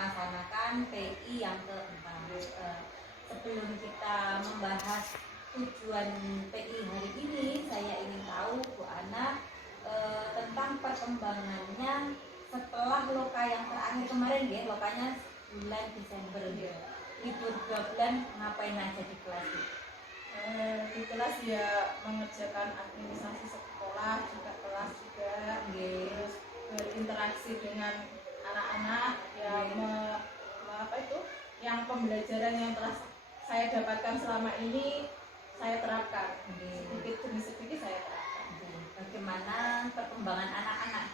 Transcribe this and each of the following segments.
melaksanakan PI yang keempat. Sebelum kita membahas tujuan PI hari ini, saya ingin tahu Bu Ana tentang perkembangannya setelah loka yang terakhir kemarin ya, lokanya bulan Desember ya. Libur 2 bulan ngapain aja di kelas? Di kelas ya mengerjakan administrasi sekolah, juga kelas juga, terus berinteraksi dengan anak-anak yang pembelajaran yang telah saya dapatkan selama ini saya terapkan, sedikit demi sedikit saya terapkan. Bagaimana perkembangan anak-anak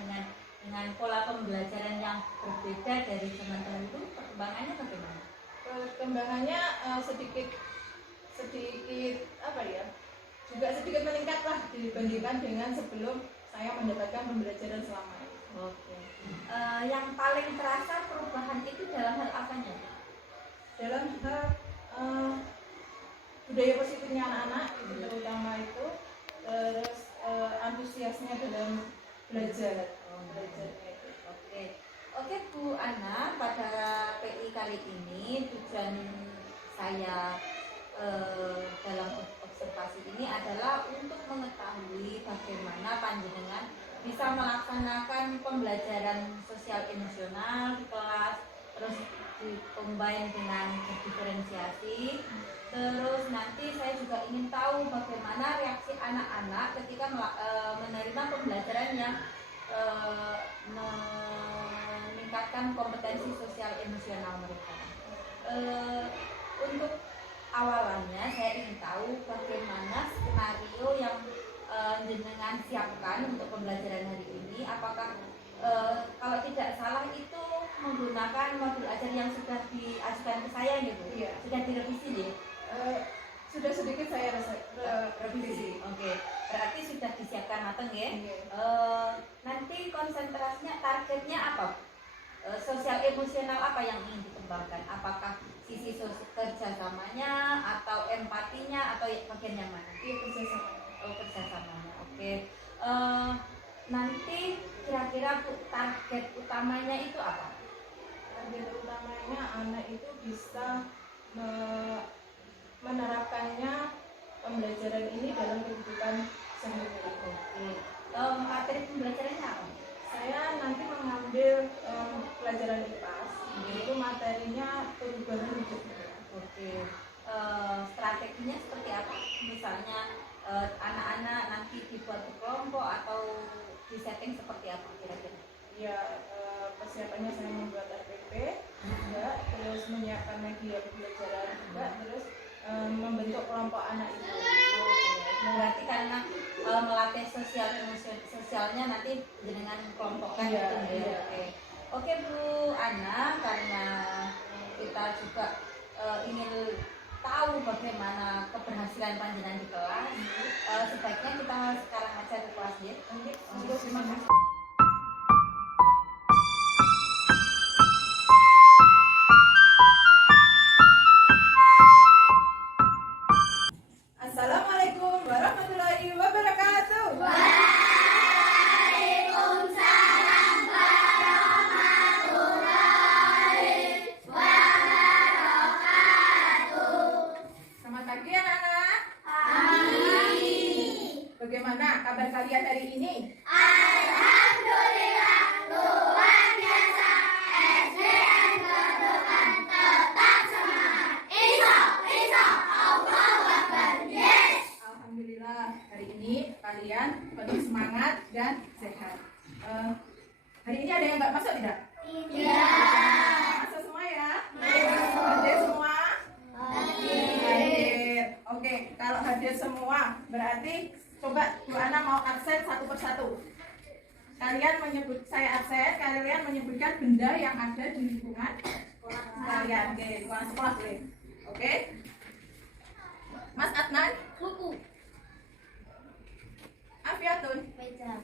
dengan pola pembelajaran yang berbeda dari zaman dahulu? Perkembangannya bagaimana? Perkembangannya sedikit juga sedikit meningkat lah dibandingkan dengan sebelum saya mendapatkan pembelajaran selama ini. Oke. Yang paling terasa perubahan itu dalam hal apanya? Dalam hal budaya positifnya anak-anak itu terutama itu, terus antusiasnya dalam belajar. Oke Bu Ana, pada PI kali ini tujuan saya dalam observasi ini adalah untuk mengetahui bagaimana panjenengan bisa melaksanakan pembelajaran sosial emosional di kelas, terus dikombin dengan diferensiasi. Terus nanti saya juga ingin tahu bagaimana reaksi anak-anak ketika menerima pembelajaran yang meningkatkan kompetensi sosial emosional mereka. Untuk awalannya saya ingin tahu bagaimana skenario yang jenengan siapkan untuk pembelajaran hari ini. Apakah kalau tidak salah itu menggunakan modul ajar yang sudah diajukan ke saya gitu? Iya. Sudah direvisi ya? Sudah sedikit saya revisi. Oke. Berarti sudah disiapkan matang ya? Iya. Nanti konsentrasinya, targetnya apa? Sosial emosional apa yang ingin dikembangkan? Apakah sisi kerjasamanya atau empatinya atau bagian yang mana? Iya, kerjasama. Kerjasamanya. Oke. Nanti kira-kira target utamanya itu apa? Target utamanya anak itu bisa menerapkannya pembelajaran ini dalam kehidupan sehari-hari. Oke. Materi pembelajarannya apa? Saya nanti mengambil pelajaran IPAS, yaitu materinya perubahan hidup. Oke. Strateginya seperti apa? Misalnya anak-anak nanti dibuat kelompok atau disetting seperti apa kira-kira? Ya, persiapannya saya membuat RPP juga, terus menyiapkan media pembelajaran juga, terus membentuk kelompok anak itu. Berarti karena melatih sosialnya nanti dengan kelompokkan Iya, gitu ya. iya. Oke Bu Ana, karena kita juga ingin tahu bagaimana keberhasilan panjenengan di kelas, sebaiknya kita sekarang aja ke kelas ya. Terima kasih. Assalamualaikum warahmatullahi wabarakatuh. Waalaikumsalam warahmatullahi wabarakatuh. Selamat pagi anak-anak. Bagaimana kabar kalian hari ini? Alhamdulillah, luar biasa. SDN Gerobokan tetap semangat. Insya Allahu Akbar. Yes. Alhamdulillah, hari ini kalian penuh semangat dan sehat. Hari ini ada yang nggak masuk tidak? Iya. Masuk semua ya? Hadir semua? Hadir. Oke, kalau hadir semua berarti coba Bu Ana mau absen satu persatu. Kalian menyebut, saya absen, kalian menyebutkan benda yang ada di lingkungan kalian. Oke, lingkungan sekolah boleh. Oke. Mas Adnan, Buku. Afiatun, Meja.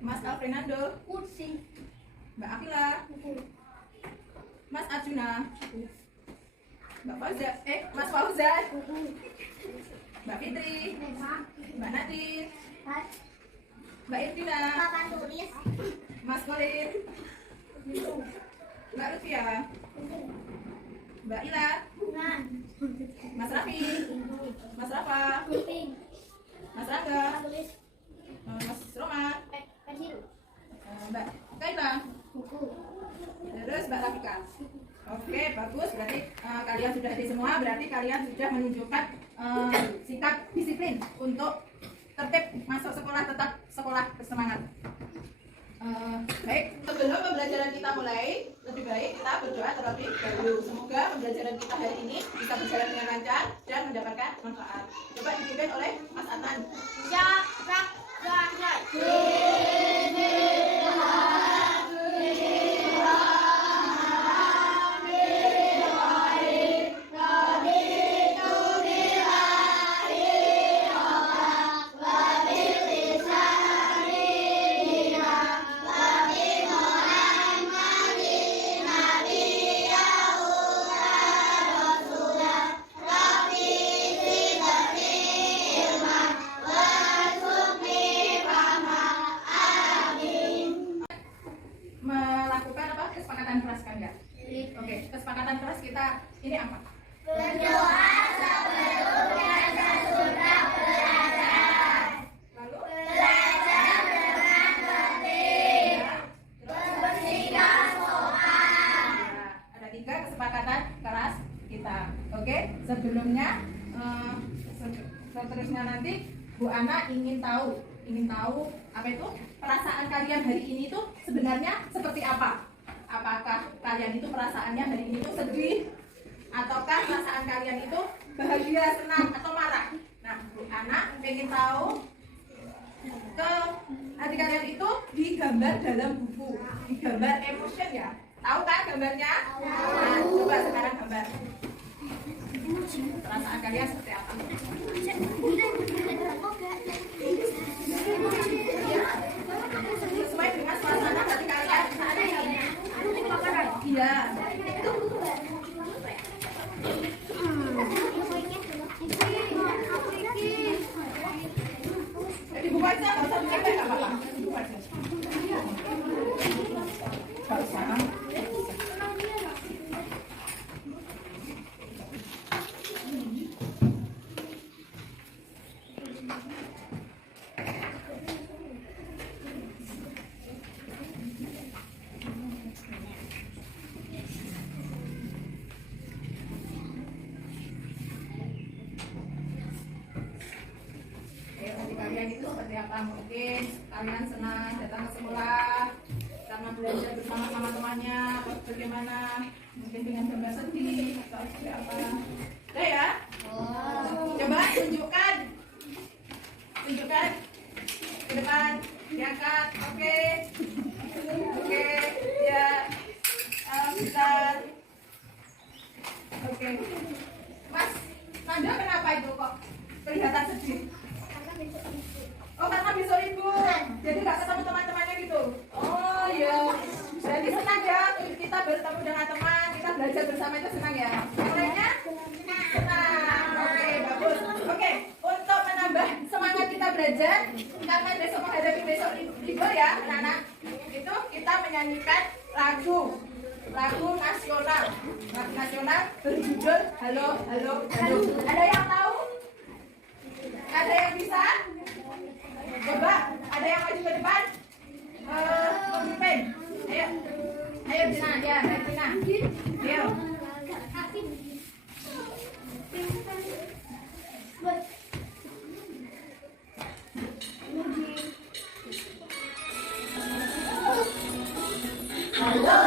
Mas Alfrenando, Kursi. Mbak Akila, Buku. Mas Arjuna, Mbak Fauzan, Mas Fauzan, Buku. Mbak Fitri, Mbak Nadine, Hat. Mbak Irvina, Papan tulis. Mas Kolin, Mbak Lutfi, Sofia, Mbak Ila, Mas Raffi, Mas Rafa, Mas Rangga, Mas Roma, Mbak Kaila, terus Mbak Rafika. Oke, bagus. Berarti kalian sudah hadir semua. Berarti kalian sudah menunjukkan sikap disiplin untuk tertib masuk sekolah, tetap sekolah bersemangat. Baik, sebelum pembelajaran kita mulai, lebih baik kita berdoa terlebih dahulu. Semoga pembelajaran kita hari ini bisa berjalan dengan lancar dan mendapatkan manfaat. Coba dipimpin oleh Mas Adnan. Melakukan apa? Kesepakatan keras kan ya? Oke, kesepakatan keras kita ini apa? Berdoa sebelumnya sesudah belajar. Lalu Belajar dengan tertib. Bersikap sopan. ya, ada 3 kesepakatan keras kita. Oke, sebelumnya seterusnya nanti Bu Ana ingin tahu apa itu perasaan kalian hari ini tuh sebenarnya seperti apa? Apakah kalian itu perasaannya hari ini tuh sedih, ataukah perasaan kalian itu bahagia, senang, atau marah? Nah, Bu Ana ingin tahu ke hati kalian itu digambar dalam buku, digambar emotion ya. Tahu kan gambarnya? Nah, coba sekarang gambar. Perasaan kalian seperti apa? Sesuai dengan suasana hati kalian saat ini. Iya. Jadi buku aja, nggak usah dicetak, nggak apa-apa. Buku aja. Nggak usah. Hati kalian itu seperti apa? Mungkin kalian senang datang ke sekolah karena belajar bersama teman-temannya, atau bagaimana? Mungkin dengan gambar sedih atau seperti apa? Udah ya? Coba tunjukkan ke depan, diangkat. Oke, ya. Bentar. Oke, Mas Nanda, kenapa itu kok kelihatan sedih? Oh, karena besok libur, jadi nggak ketemu teman-temannya gitu. Oh iya, jadi senang ya kita bertemu dengan teman, kita belajar bersama itu senang ya. Yang lainnya? Senang. Oke, bagus. Oke, untuk menambah semangat kita belajar, karena besok menghadapi besok libur ya, anak-anak. Itu kita menyanyikan lagu nasional berjudul Halo Halo Halo. Ada yang tahu? Ada yang bisa? Coba, ada yang maju ke depan? Pemimpin. Ayo Dina, ya, Dina. Ayo. Halo,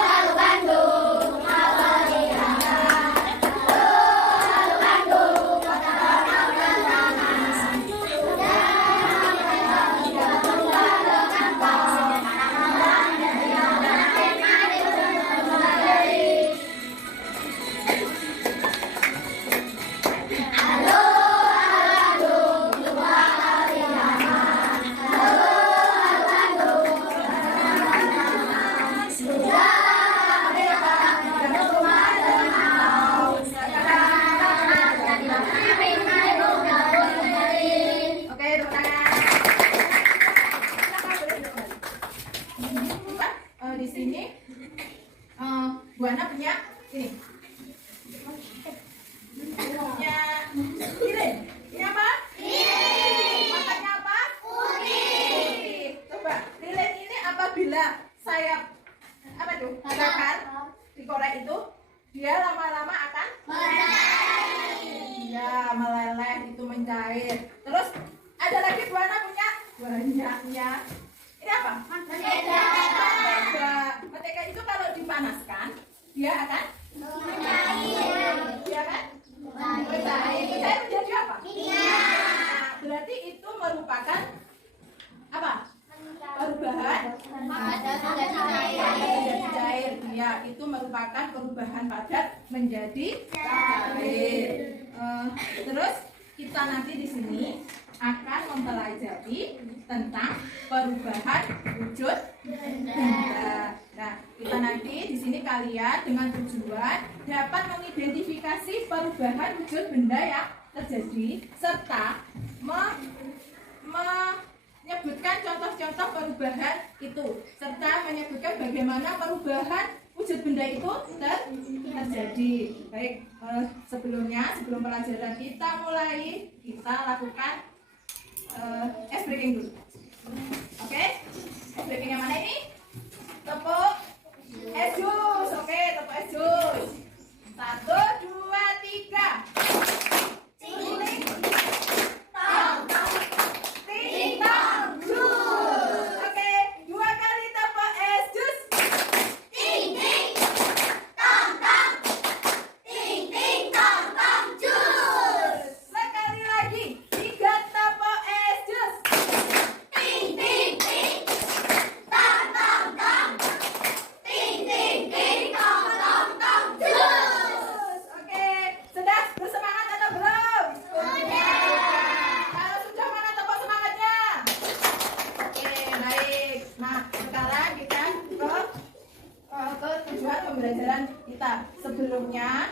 halo Bandung, halo Irama. Halo, halo Bandung, kota orang pertama. Oke, tepuk tangan. Di sini Bu Ana punya ini. Punya lilin. Ini apa? Lilin. Warnanya apa? Putih. Coba, lilin ini apabila saya apa tuh? Bakar dikorek itu, dia lama-lama akan ya meleleh, itu mencair. Terus ada lagi Bu Ana punya banyaknya. Ini apa? Mentega. Mentega itu kalau dipanaskan dia akan mencair. Dia kan? Mencair. Mencair menjadi apa? Nah, berarti itu merupakan apa? Perubahan menjadi cair. Ya, itu merupakan perubahan padat menjadi cair. Terus kita nanti di sini akan mempelajari tentang perubahan wujud benda. Nah, kita nanti di sini kalian dengan tujuan dapat mengidentifikasi perubahan wujud benda yang terjadi serta menyebutkan contoh-contoh perubahan itu serta menyebutkan bagaimana perubahan wujud benda itu terjadi. Baik, sebelum pelajaran kita mulai, kita lakukan ice breaking dulu. Oke, ice breaking yang mana ini? Tepuk es jus. Oke, tepuk es jus. 1, 2, 3. Pembelajaran kita sebelumnya,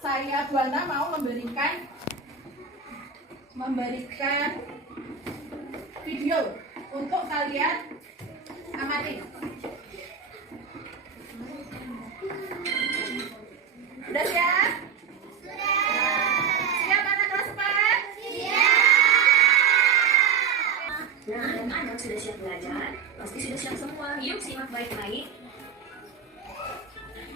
saya Bu Ana mau memberikan video untuk kalian amati. Sudah siap? Siap anak kelas 4? Nah, anak-anak sudah siap belajar? Pasti sudah siap semua. Yuk simak baik-baik.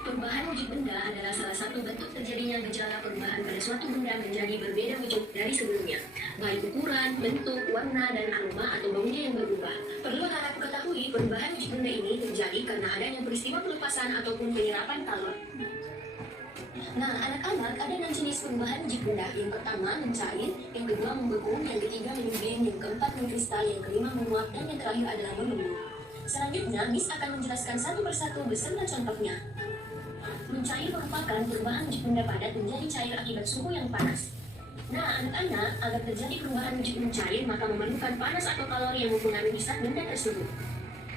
Perubahan wujud benda adalah salah satu bentuk terjadinya gejala perubahan pada suatu benda menjadi berbeda wujud dari sebelumnya, baik ukuran, bentuk, warna, dan aroma atau baunya yang berubah. Perlu anak-anak ketahui, perubahan wujud benda ini terjadi karena adanya peristiwa pelepasan ataupun penyerapan kalor. Nah, anak-anak, ada 6 jenis perubahan wujud benda. Yang pertama, mencair, yang kedua membeku, yang ketiga menyublim, yang keempat mengkristal, yang kelima menguap, dan yang terakhir adalah menunduk. Selanjutnya, Miss akan menjelaskan satu persatu beserta contohnya. Mencair merupakan perubahan wujud benda padat menjadi cair akibat suhu yang panas. Nah, anak-anak, agar terjadi perubahan wujud mencair, maka memerlukan panas atau kalori yang mempengaruhi zat benda tersebut.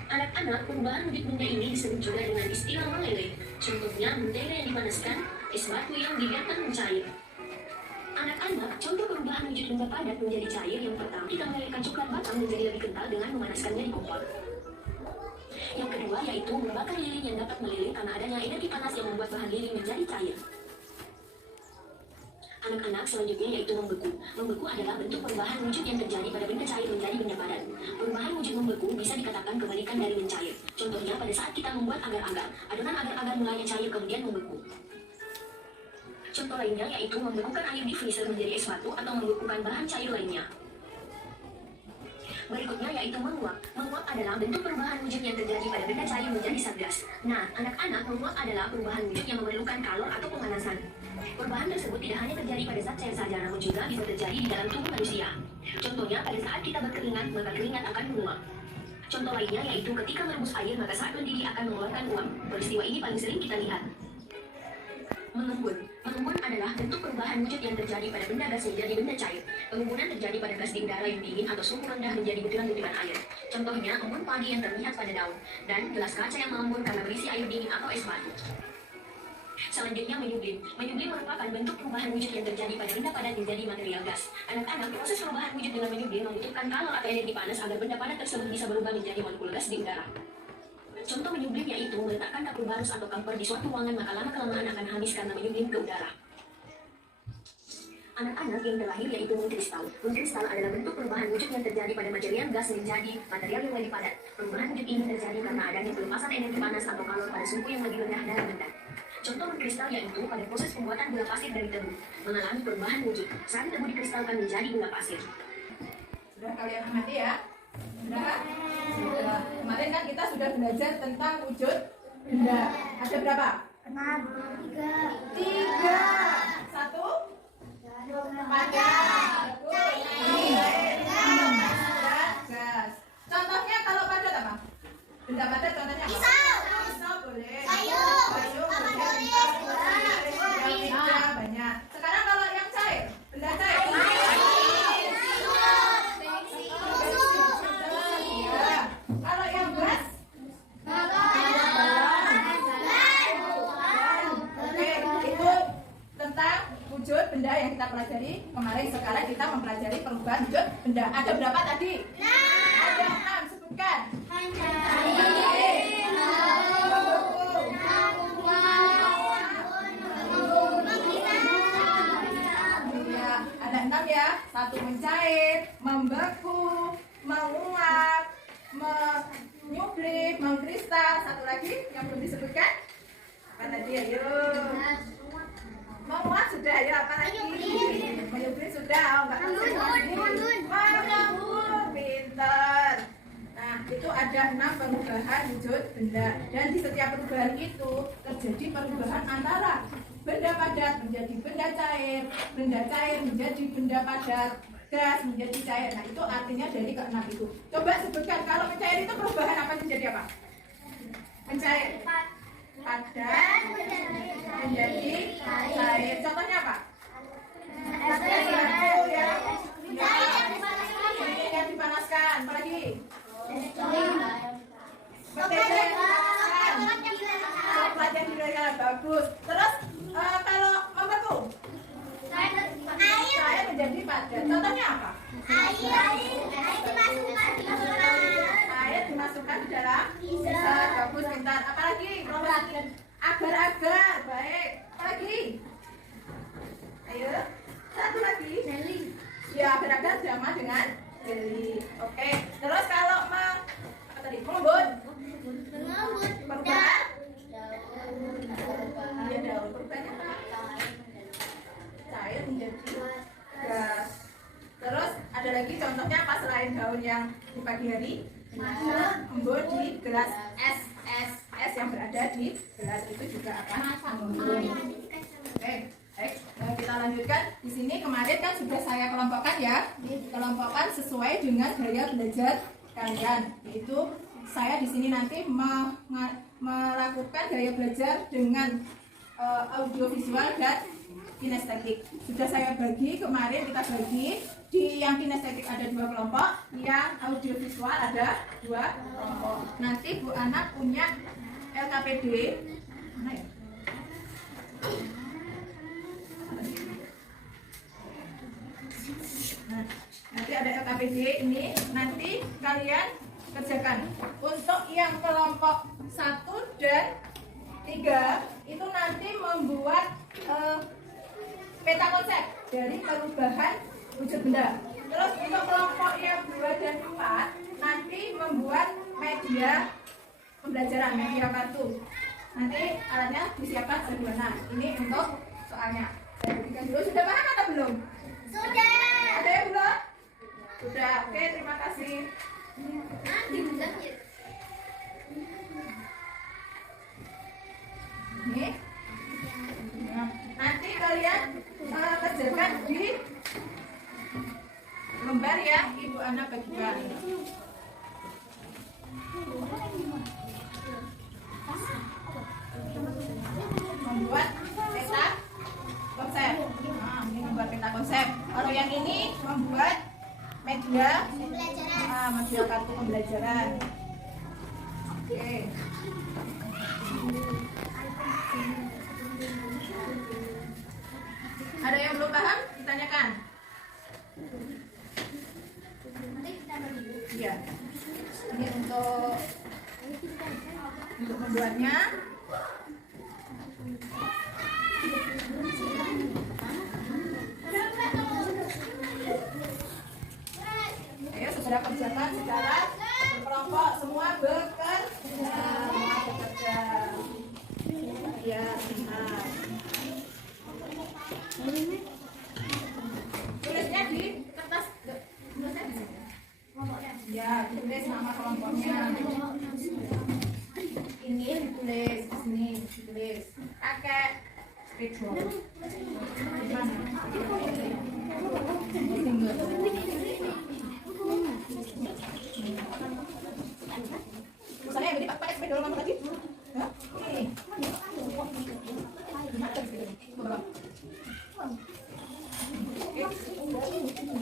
Anak-anak, perubahan wujud benda ini disebut juga dengan istilah meleleh. Contohnya, mentega yang dipanaskan, es batu yang dibiarkan mencair. Anak-anak, contoh perubahan wujud benda padat menjadi cair yang pertama, kita melelehkan coklat batang menjadi lebih kental dengan memanaskannya di kompor. Yang kedua yaitu membakar lilin yang dapat melilin karena adanya energi panas yang membuat bahan lilin menjadi cair. Anak-anak, selanjutnya yaitu membeku. Membeku adalah bentuk perubahan wujud yang terjadi pada benda cair menjadi benda padat. Perubahan wujud membeku bisa dikatakan kebalikan dari mencair. Contohnya pada saat kita membuat agar-agar, adonan agar-agar mulanya cair kemudian membeku. Contoh lainnya yaitu membekukan air di freezer menjadi es batu atau membekukan bahan cair lainnya. Berikutnya yaitu menguap. Menguap adalah bentuk perubahan wujud yang terjadi pada benda cair menjadi zat gas. Nah, anak-anak, menguap adalah perubahan wujud yang memerlukan kalor atau pemanasan. Perubahan tersebut tidak hanya terjadi pada zat cair saja, namun juga bisa terjadi di dalam tubuh manusia. Contohnya, pada saat kita berkeringat, maka keringat akan menguap. Contoh lainnya yaitu ketika merebus air, maka saat mendidih akan mengeluarkan uap. Peristiwa ini paling sering kita lihat. Mengembun. Mengembun adalah bentuk perubahan wujud yang terjadi pada benda gas menjadi benda cair. Pengembunan terjadi pada gas di udara yang dingin atau suhu rendah menjadi butiran-butiran air. Contohnya, embun padi yang terlihat pada daun, dan gelas kaca yang mengembun karena berisi air dingin atau es batu. Selanjutnya, menyublim. Menyublim merupakan bentuk perubahan wujud yang terjadi pada benda padat menjadi material gas. Anak-anak, proses perubahan wujud dengan menyublim membutuhkan kalor atau energi panas agar benda padat tersebut bisa berubah menjadi molekul gas di udara. Contoh menyublim yaitu meletakkan dapur barus atau kamper di suatu ruangan, maka lama-kelamaan akan habis karena menyublim ke udara. Anak-anak yang terlahir yaitu mengkristal. Mengkristal adalah bentuk perubahan wujud yang terjadi pada material gas menjadi material yang lebih padat. Perubahan wujud ini terjadi karena adanya pelepasan energi panas atau kalor pada suhu yang lebih rendah dalam benda. Contoh mengkristal yaitu pada proses pembuatan gula pasir dari tebu, mengalami perubahan wujud. Saat tebu dikristalkan menjadi gula pasir. Sudah kalian amati ya? Sudah? Sudah. Kemarin kan kita sudah belajar tentang wujud benda. Ada berapa? 3. 1 padat, cair, gas. Contohnya kalau padat apa? Benda padat contohnya apa? Pisau boleh. Payung boleh. Banyak. Sekarang kalau yang cair, benda cair. Ya. Kalau yang gas? Oke, itu tentang wujud benda yang kita pelajari kemarin. Sekarang kita mempelajari perubahan wujud benda. Ada berapa tadi? Ada 6. Sebutkan. Ya, ada 6 ya. 1 mencair, membeku, menguap, menyublim, mengkristal. Satu lagi yang belum disebutkan. Apa tadi? Ayo. Menguap sudah ya, apa lagi? Menyublim sudah. Mengembun, pinter. Nah, itu ada 6 perubahan wujud benda. Dan di setiap perubahan itu terjadi perubahan antara benda padat menjadi benda cair menjadi benda padat, gas menjadi cair. Nah, itu artinya dari ke-6 itu. Coba sebutkan kalau mencair itu perubahan apa menjadi apa? Mencair. Padat menjadi cair. Contohnya apa? Yang dipanaskan. Apa lagi? Coklat yang dirayal bagus. Terus kalau membeku, cair menjadi padat. Contohnya apa? Air dimasukkan di dalam bisa. Bagus, pintar. Apalagi? Agar-agar. Baik. Apalagi? Ayo. Satu lagi. Ya, agar-agar sama dengan jeli. Oke. Terus kalau apa tadi? Mengembun. Perubahan? Iya, daun. Perubahannya apa? Cair menjadi gas. Terus ada lagi contohnya apa selain daun yang di pagi hari? Embun di gelas es yang berada di gelas itu juga akan embun. Oke, baik. Kita lanjutkan. Di sini kemarin kan sudah saya kelompokkan ya. Kelompokkan sesuai dengan gaya belajar kalian. Yaitu saya di sini nanti melakukan gaya belajar dengan audiovisual dan kinestetik. Sudah saya bagi kemarin, kita bagi di yang kinestetik ada 2 kelompok, yang audiovisual ada 2 kelompok. Nanti Bu Ana punya LKPD mana ya? Nah, nanti ada LKPD ini, nanti kalian kerjakan. Untuk yang kelompok 1 dan 3 itu nanti membuat peta konsep dari perubahan wujud benda. Terus untuk kelompok yang 2 dan 4 nanti membuat media pembelajaran, media kartu. Nanti alatnya disiapkan oleh Bu Ana. Ini untuk soalnya. Saya berikan dulu. Sudah paham atau belum? Sudah. Ada yang belum? Sudah. Oke, terima kasih. Ini. Nah, nanti kalian kerjakan di lembar yang Ibu Ana bagikan. Membuat peta konsep. Nah, ini membuat peta konsep. Kalau yang ini membuat media media kartu pembelajaran. Oke. Ada yang belum paham? Ditanyakan. Iya. Ini untuk membuatnya. Ayo segera kerjakan secara kelompok, semua bekerja. Ya, benar. Tulisnya di kertas. Ya, tulis nama kelompoknya. Ini ditulis di sini, ditulis. Pakai spidol. Misalnya yang pakai spidol mana tadi? Hah? Ini.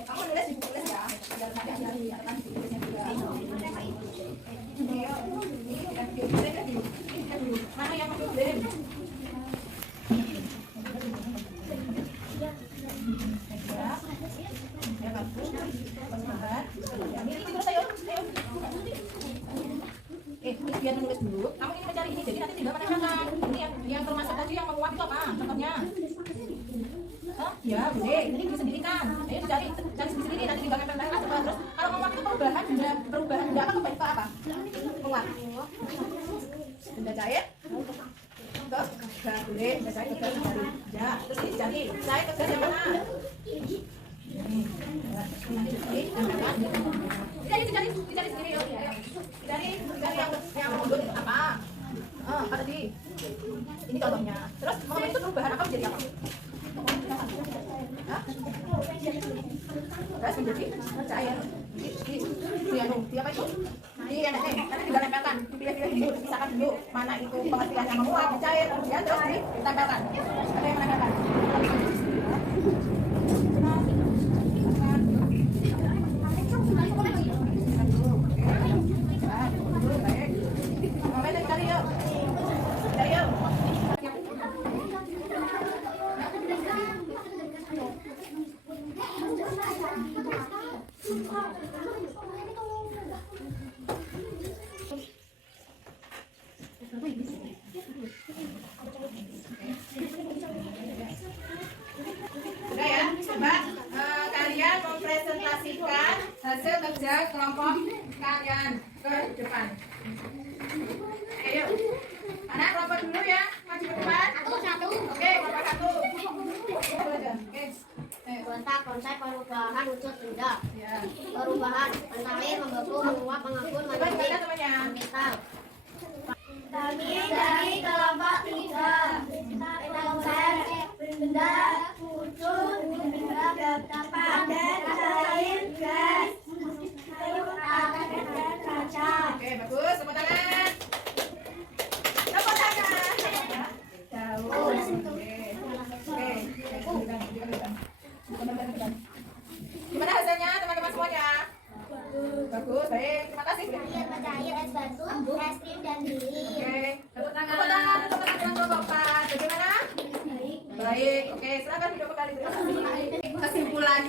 Kamu nulis di tulis ya, biar nanti ada lihatkan tulisnya juga. Mana yang mau blame? Ya bagus. Perlahan. Ini terus ayo. Ini biar nulis dulu. Kamu ini mencari ini, jadi nanti tinggal menanyakan. Ini yang termasuk tadi yang menguat itu apa? Contohnya. Ya boleh, ini disendirikan. Ayo cari sendiri, nanti tinggal nempel coba terus. Kalau menguat itu perubahan benda apa ke apa? Menguat. Benda cair. Enggak boleh, benda cair ke dari. Ya, terus ini cari. Cair ke yang mana? Dicari sendiri. Dicari yang membuat apa? Apa tadi? Ini contohnya. Terus menguat itu perubahan apa menjadi apa? Terus menjadi cair. Di apa itu? Nanti tinggal nempelkan, dipilih-pilih dulu, dipisahkan dulu mana itu pengertian yang menguap, cair, kemudian terus ditempelkan. Ada yang menempelkan. Sudah ya, coba kalian mempresentasikan hasil kerja kelompok kalian ke depan. Ayo, anak kelompok dulu ya, maju ke depan. Satu. Oke, kelompok satu. Oke. Tentang konsep perubahan wujud benda. Ya. Perubahan mengalir, membeku, menguap, mengepul, Coba menjadi baca temannya. mental. Kami dari kelompok 3 konsep benda wujud benda dapat dan cair gas akan dan kaca. Oke, bagus. Tepuk tangan. Tepuk tangan. Jauh. Gimana hasilnya teman-teman semuanya? Bagus, baik. Terima kasih. Air mencair, es batu, es krim dan lilin. Oke. Tepuk tangan. Tepuk tangan. Tepuk tangan kelompok 4. Bagaimana? Baik. Oke, silakan duduk kembali. Kesimpulan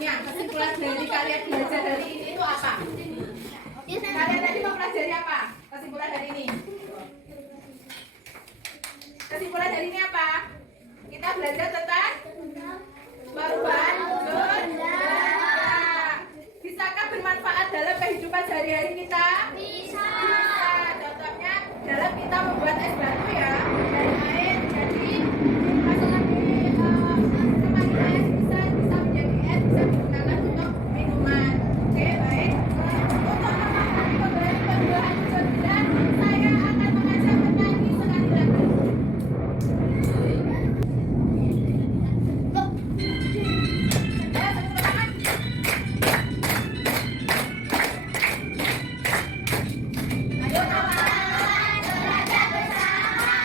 dari kalian belajar hari ini itu apa? Kalian tadi mau pelajari apa? Kesimpulan hari ini. Kesimpulan hari ini apa? Kita belajar tentang perubahan benda. Bisakah bermanfaat dalam kehidupan sehari-hari kita? Bisa. Contohnya dalam kita membuat es batu ya, dari air jadi masuk lagi tempat es bisa menjadi es, bisa digunakan untuk minuman. Oke, baik. Untuk memahami perubahan benda, saya akan mengajak menyanyi sekali lagi. Ayo kawan, belajar bersama.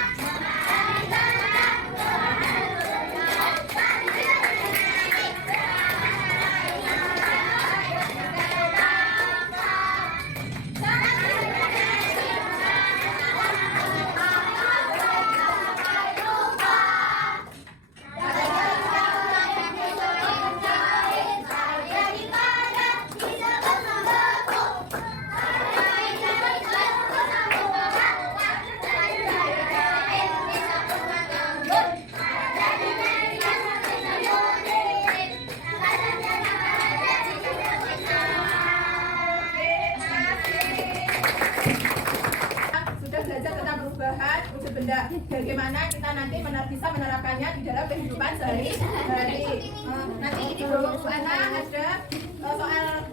bagaimana kita nanti bisa menerapkannya di dalam kehidupan sehari-hari. Nanti di buku anak ada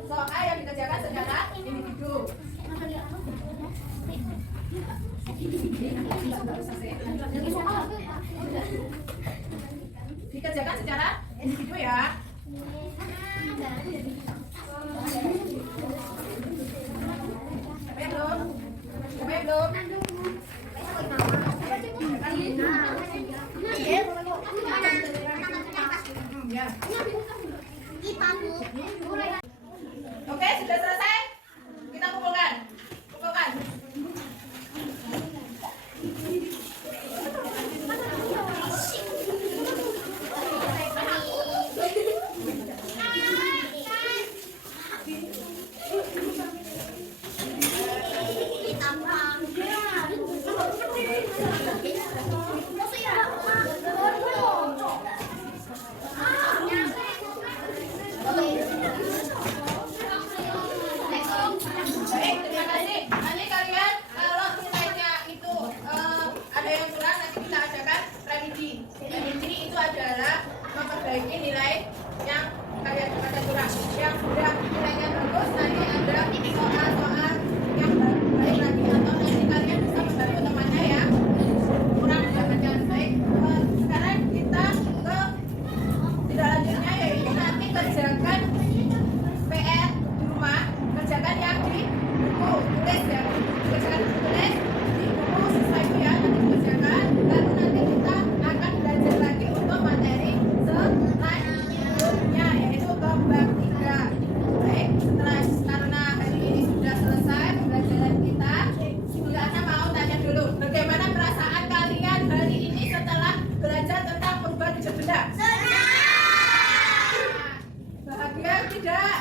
soal yang dikerjakan secara individu. Dikerjakan secara individu ya. Belum. Ya. Oke, sudah selesai. Kita kumpulkan. Baik, terima kasih. Nanti kalian kalau nilainya itu ada yang kurang, nanti kita adakan revisi. Revisi itu adalah memperbaiki nilai yang kalian dapatkan kurang. Yang sudah nilainya bagus, nanti ada soal-soal yang baik lagi, atau nanti kalian bisa membantu temannya yang kurang mendapatkan. Baik, sekarang kita ke tidak lanjutnya, yaitu nanti kerjakan PR di rumah, kerjakan yang di buku tulis ya, kerjakan buku tulis di buku siswa itu ya, nanti dikerjakan. Lalu nanti kita akan belajar lagi untuk materi selanjutnya, yaitu ke bab 3. Baik, karena hari ini sudah selesai pembelajaran kita, Bunda Ana mau tanya dulu, bagaimana perasaan kalian hari ini setelah belajar tentang perubahan hijab benda? Bahagia tidak?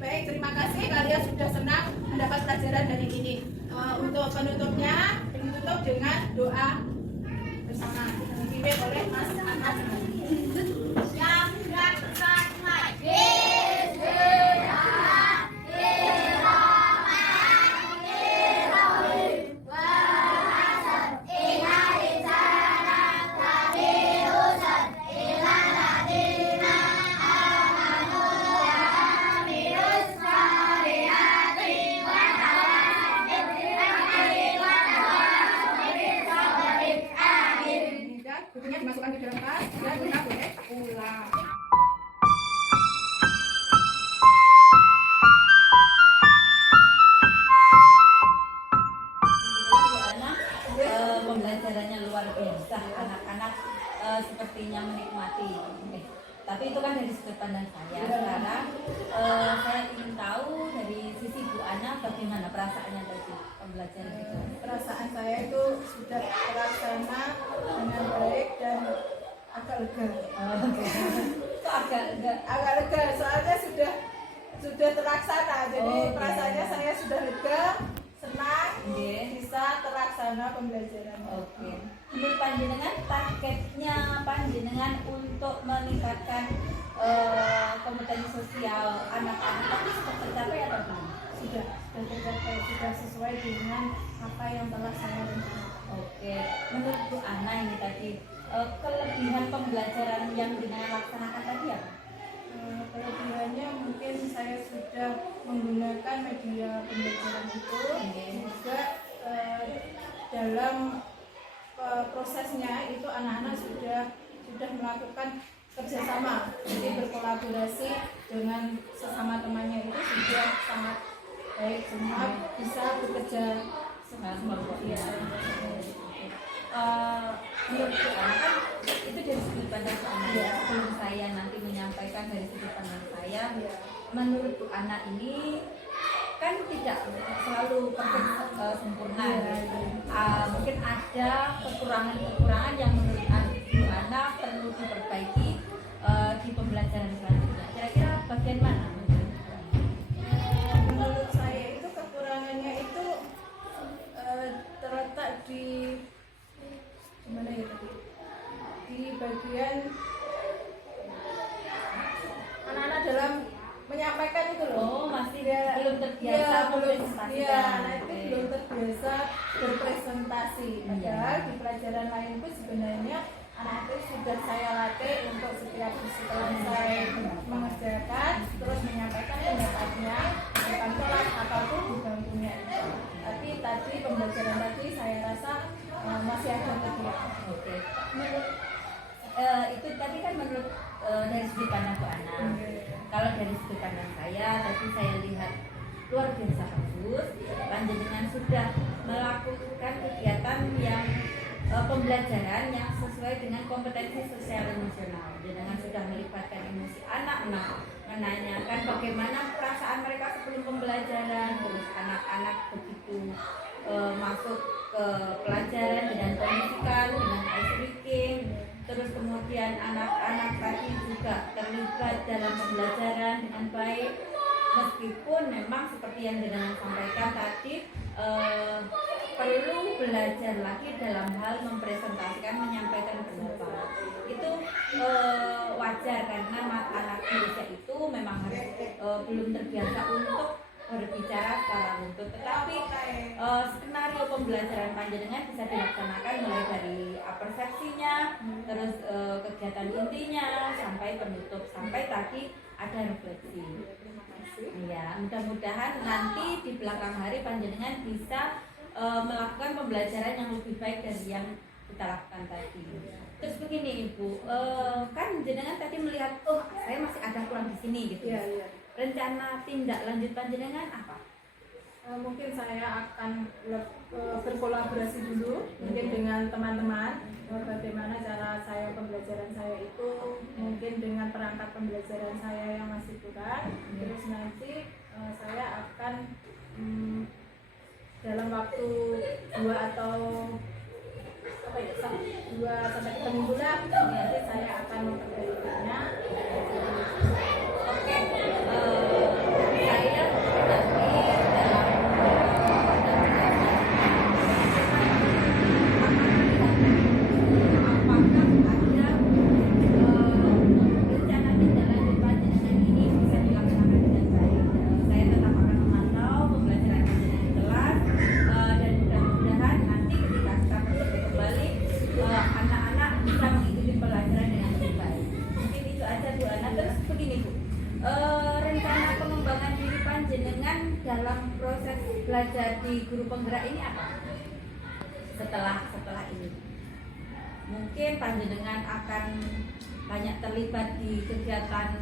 Baik, terima kasih kalian sudah senang mendapat pelajaran hari ini. Untuk penutupnya, ditutup dengan doa bersama dipimpin oleh Mas Anas. Yang bersama bukunya dimasukkan ke dalam tas dan kita boleh pulang. Pembelajarannya luar biasa, anak-anak sepertinya menikmati. Tapi itu kan dari sudut pandang saya. Sekarang saya ingin tahu dari sisi Bu Ana bagaimana perasaannya tadi pembelajaran itu. Perasaan saya itu sudah terlaksana dengan baik dan agak lega. Itu Agak lega, soalnya sudah terlaksana. Jadi perasaannya saya sudah lega, senang, bisa terlaksana pembelajaran. Oke. Menurut panjenengan targetnya panjenengan untuk meningkatkan kompetensi sosial anak-anak itu sudah tercapai atau belum? Sudah tercapai, sudah sesuai dengan apa yang telah saya rencanakan. Oke. Menurut Bu Ana ini tadi kelebihan pembelajaran yang dengan laksanakan tadi apa? Kelebihannya mungkin saya sudah menggunakan media pembelajaran itu, juga dalam prosesnya itu anak-anak sudah melakukan kerjasama, jadi berkolaborasi dengan sesama temannya itu sudah sangat baik, semua bisa bekerja sama. Menurut Bu Ana kan itu dari sudut pandang saya. Sebelum saya nanti menyampaikan dari sudut pandang saya, menurut Bu Ana ini kan tidak selalu perfect sempurna. Mungkin ada kekurangan-kekurangan yang menurut Bu Ana perlu diperbaiki di pembelajaran selanjutnya. Kira-kira bagian mana? Menurut saya itu kekurangannya itu terletak di mana ya tadi? Di bagian anak-anak dalam menyampaikan itu loh. Oh, masih belum terbiasa belum berpresentasi. itu belum terbiasa berpresentasi. Padahal di pelajaran lain itu sebenarnya anak itu sudah saya latih untuk setiap setelah selesai mengerjakan terus menyampaikan pendapatnya bukan kelas ataupun di bangkunya. Tapi tadi pembelajaran tadi saya rasa masih ada kekurangan. Oke. Menurut itu tadi kan menurut dari sudut pandang Bu Ana. Kalau dari sudut pandang saya, tadi saya lihat luar biasa bagus. Panjenengan sudah melakukan kegiatan yang pembelajaran yang sesuai dengan kompetensi sosial emosional. Dengan sudah melibatkan emosi anak-anak, menanyakan bagaimana perasaan mereka sebelum pembelajaran, terus anak-anak begitu masuk ke pelajaran dengan kondisikan, dengan ice breaking, terus kemudian anak-anak tadi juga terlibat dalam pembelajaran dengan baik, meskipun memang seperti yang dengan sampaikan tadi perlu belajar lagi dalam hal mempresentasikan, menyampaikan pendapat. Itu wajar karena anak Indonesia itu memang harus belum terbiasa untuk berbicara secara runtut. Tetapi skenario pembelajaran panjenengan bisa dilaksanakan mulai dari persepsinya, terus kegiatan intinya sampai penutup, sampai tadi ada refleksi. Ya, mudah-mudahan nanti di belakang hari panjenengan bisa melakukan pembelajaran yang lebih baik dari yang kita lakukan tadi. Terus begini Ibu, kan jenengan tadi melihat, oh saya masih ada kurang di sini gitu. Iya. Rencana tindak lanjut panjenengan apa? Mungkin saya akan berkolaborasi dulu mungkin dengan teman-teman bagaimana cara saya pembelajaran saya itu mungkin dengan perangkat pembelajaran saya yang masih kurang. Terus nanti saya akan dalam waktu 2 atau 2 sampai 3 minggu lah nanti saya akan memperbaikinya. Oke, saya nanti dalam proses belajar di guru penggerak ini apa? Setelah ini mungkin panjenengan akan banyak terlibat di kegiatan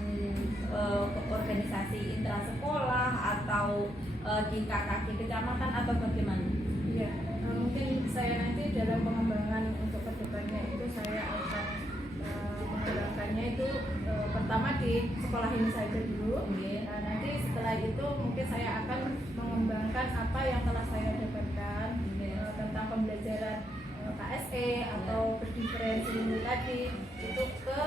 organisasi intrasekolah atau di KKG kecamatan atau bagaimana? Iya, mungkin saya nanti dalam pengembangan untuk kedepannya itu saya akan mengembangkannya itu pertama di sekolah ini saja dulu. Nah, nanti setelah itu mungkin saya akan mengembangkan apa yang telah saya dapatkan tentang pembelajaran KSE atau berdiferensi ini tadi itu ke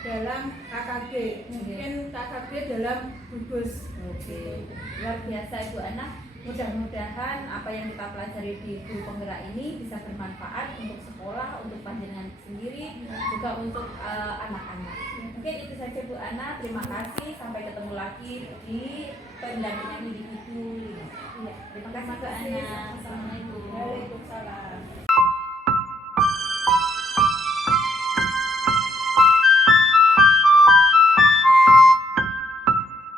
dalam KKG, mungkin KKG dalam gugus. Oke, luar biasa Ibu Ana. Mudah-mudahan apa yang kita pelajari di guru penggerak ini bisa bermanfaat untuk sekolah, untuk panjenengan sendiri, juga untuk anak-anak. Mungkin itu saja Bu Ana. Terima kasih. Sampai ketemu lagi di pendampingan individu. Iya, Terima kasih Bu Ana. Assalamualaikum. Waalaikumsalam.